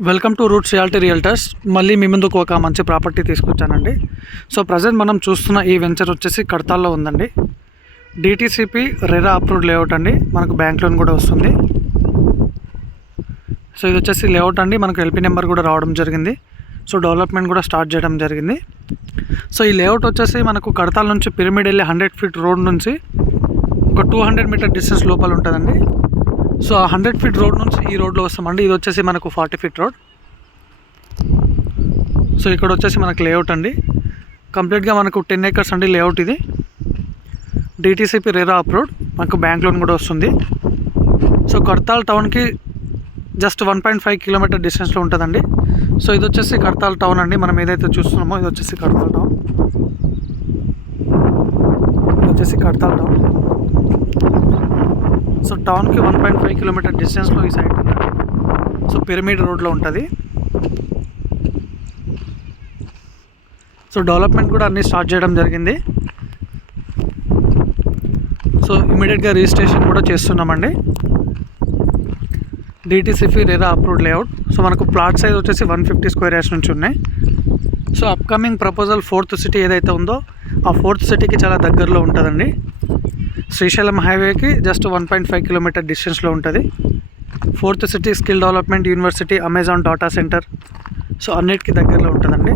Welcome to roots realtors. మళ్ళీ మీ ముందుకు ఒక మంచి ప్రాపర్టీ తీసుకొచ్చానండి. సో ప్రజెంట్ మనం చూస్తున్న ఈ వెంచర్ వచ్చేసి కడతాల్లో ఉందండి. డిటిసిపి రెరా అప్రూవ్డ్ లేఅవుట్ అండి. మనకు బ్యాంక్ లోన్ కూడా వస్తుంది. సో ఇది వచ్చేసి లేఅవుట్ అండి. మనకు ఎల్పీ నెంబర్ కూడా రావడం జరిగింది. సో డెవలప్మెంట్ కూడా స్టార్ట్ చేయడం జరిగింది. సో ఈ లేఅవుట్ వచ్చేసి మనకు కడతాల నుంచి పిరమిడ్ వెళ్ళి 100 ఫీట్ రోడ్ నుంచి ఒక 200 మీటర్ డిస్టెన్స్ లోపల ఉంటుందండి. సో ఆ 100 ఫీట్ రోడ్ నుంచి ఈ రోడ్లో వస్తామండి. ఇది వచ్చేసి మనకు 40 ఫీట్ రోడ్. సో ఇక్కడ వచ్చేసి మనకు లేఅవుట్ అండి. కంప్లీట్గా మనకు 10 ఏకర్స్ అండి లేఅవుట్ ఇది. డిటిసిపి రెరా అప్రూవ్డ్, మనకు బ్యాంక్ లోన్ కూడా వస్తుంది. సో కడతాల్ టౌన్కి జస్ట్ 1.5 కిలోమీటర్ డిస్టెన్స్లో ఉంటుందండి. సో ఇది వచ్చేసి కడతాల్ టౌన్ అండి. మనం ఏదైతే చూస్తున్నామో ఇది వచ్చేసి కడతాల్ టౌన్. ఇది వచ్చేసి కడతాల్ టౌన్. సో టౌన్కి 1.5 కిలోమీటర్ డిస్టెన్స్లో ఈ సైట్ ఉందండి. సో పిరమిడ్ రోడ్లో ఉంటుంది. సో డెవలప్మెంట్ కూడా అన్నీ స్టార్ట్ చేయడం జరిగింది. సో ఇమీడియట్గా రిజిస్ట్రేషన్ కూడా చేస్తున్నామండి. DTCP RERA approved layout. So మనకు ప్లాట్ సైజ్ వచ్చేసి 150 స్క్వేర్ యార్డ్స్ నుంచి ఉన్నాయి. So upcoming proposal 4th city ఏదైతే ఉందో ఆ 4th సిటీకి చాలా దగ్గరలో ఉంటుందండి. శ్రీశైలం హైవేకి జస్ట్ 1.5 కిలోమీటర్ డిస్టెన్స్లో ఉంటుంది. 4th city skill development university, Amazon data centre, so అన్నిటికీ దగ్గరలో ఉంటుందండి.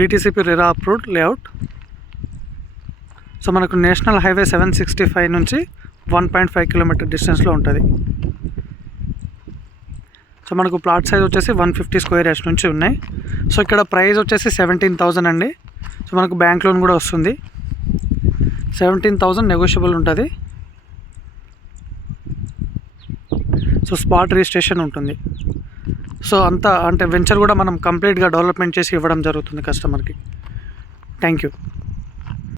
DTCP RERA approved layout. So మనకు నేషనల్ హైవే 765 నుంచి 1.5 కిలోమీటర్ డిస్టెన్స్లో ఉంటుంది. సో మనకు ప్లాట్ సైజ్ వచ్చేసి 150 స్క్వేర్ యార్డ్స్ నుంచి ఉన్నాయి. సో ఇక్కడ ప్రైస్ వచ్చేసి 17,000 అండి. సో మనకు బ్యాంక్ లోన్ కూడా వస్తుంది. 17,000 నెగోషియబుల్ ఉంటుంది. సో స్పాట్ రిజిస్ట్రేషన్ ఉంటుంది. సో అంతా అంటే వెంచర్ కూడా మనం కంప్లీట్గా డెవలప్మెంట్ చేసి ఇవ్వడం జరుగుతుంది కస్టమర్కి. Thank you.